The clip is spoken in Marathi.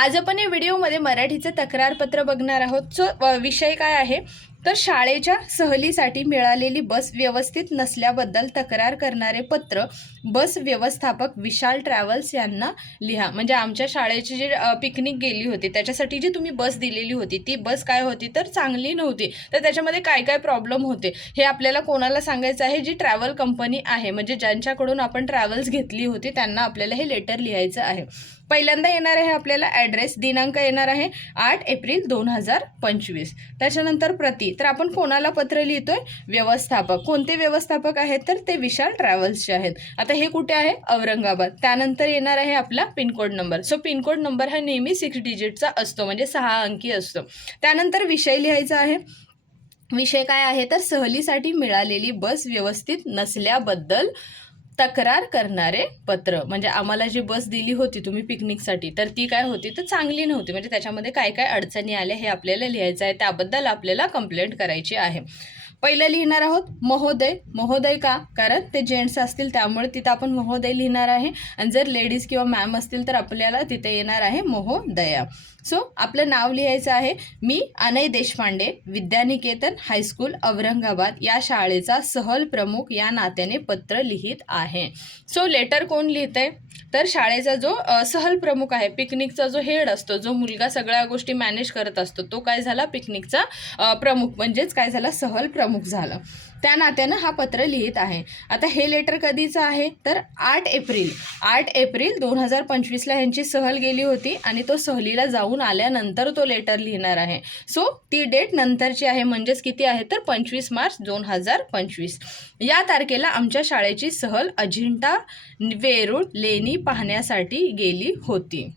आज आपण या व्हिडिओमध्ये मराठीचं तक्रारपत्र बघणार आहोत. सो विषय काय आहे? तर शाळेच्या सहलीसाठी मिळालेली बस व्यवस्थित नसल्याबद्दल तक्रार करणारे पत्र बस व्यवस्थापक विशाल ट्रॅव्हल्स यांना लिहा. म्हणजे आमच्या शाळेची जी पिकनिक गेली होती त्याच्यासाठी जी तुम्ही बस दिलेली होती ती बस काय होती? तर चांगली नव्हती. तर त्याच्यामध्ये काय काय प्रॉब्लेम होते? हे आपल्याला कोणाला सांगायचं आहे? जी ट्रॅव्हल कंपनी आहे म्हणजे ज्यांच्याकडून आपण ट्रॅव्हल्स घेतली होती त्यांना आपल्याला हे लेटर लिहायचं आहे. पहिल्यांदा येणार आहे आपल्याला ॲड्रेस. दिनांक येणार आहे आठ एप्रिल दोन हजार पंचवीस. त्याच्यानंतर प्रति तर आपण कोणाला पत्र लिहितोय? व्यवस्थापक. कोणते व्यवस्थापक आहेत? तर ते विशाल ट्रॅव्हल्सचे आहेत. आता हे कुठे आहे? औरंगाबाद. त्यानंतर येणार आहे आपला pincode number. So pincode number हा नेहमी सिक्स डिजिटचा असतो. म्हणजे सहा अंकी असतो. त्यानंतर विषय लिहायचा आहे. विषय काय आहे? तर सहलीसाठी मिळालेली बस व्यवस्थित नसल्याबद्दल तक्रार करणारे पत्र म्हणजे आम्हाला जी बस दिली होती तुम्ही पिकनिकसाठी तर ती काय होती? तर चांगली नव्हती. म्हणजे त्याच्यामध्ये काय काय अडचणी आल्या हे आपल्याला लिहायचं आहे. त्याबद्दल आपल्याला कंप्लेंट करायची आहे. पहिलं लिहिणार आहोत महोदय. महोदय का? कारण ते जेंट्स असतील त्यामुळे तिथं आपण महोदय लिहिणार आहे. आणि जर लेडीज किंवा मॅम असतील तर आपल्याला तिथे येणार आहे महोदया. सो आपलं नाव लिहायचं आहे मी अनय देशपांडे विद्यानिकेतन हायस्कूल औरंगाबाद. या शाळेचा सहल प्रमुख या नात्याने पत्र लिहित आहे. सो लेटर कोण लिहित आहे तर शाळेचा जो सहल प्रमुख आहे पिकनिकचा जो हेड असतो जो मुलगा सगळ्या गोष्टी मॅनेज करत असतो तो काय झाला? पिकनिकचा प्रमुख म्हणजेच काय झाला? सहल प्रमुख झाला. त्या नात्यानं हा पत्र लिहित आहे. आता हे लेटर कधीचं आहे? तर आठ एप्रिल आठ एप्रिल दोन हजार पंचवीसला ह्यांची सहल गेली होती आणि तो सहलीला जाऊन आल्यानंतर तो लेटर लिहिणार आहे. सो ती डेट नंतरची आहे म्हणजेच किती आहे? तर पंचवीस मार्च दोन हजार पंचवीस. या तारखेला आमच्या शाळेची सहल अजिंठा वेरूळ लेणी पाहण्यासाठी गेली होती.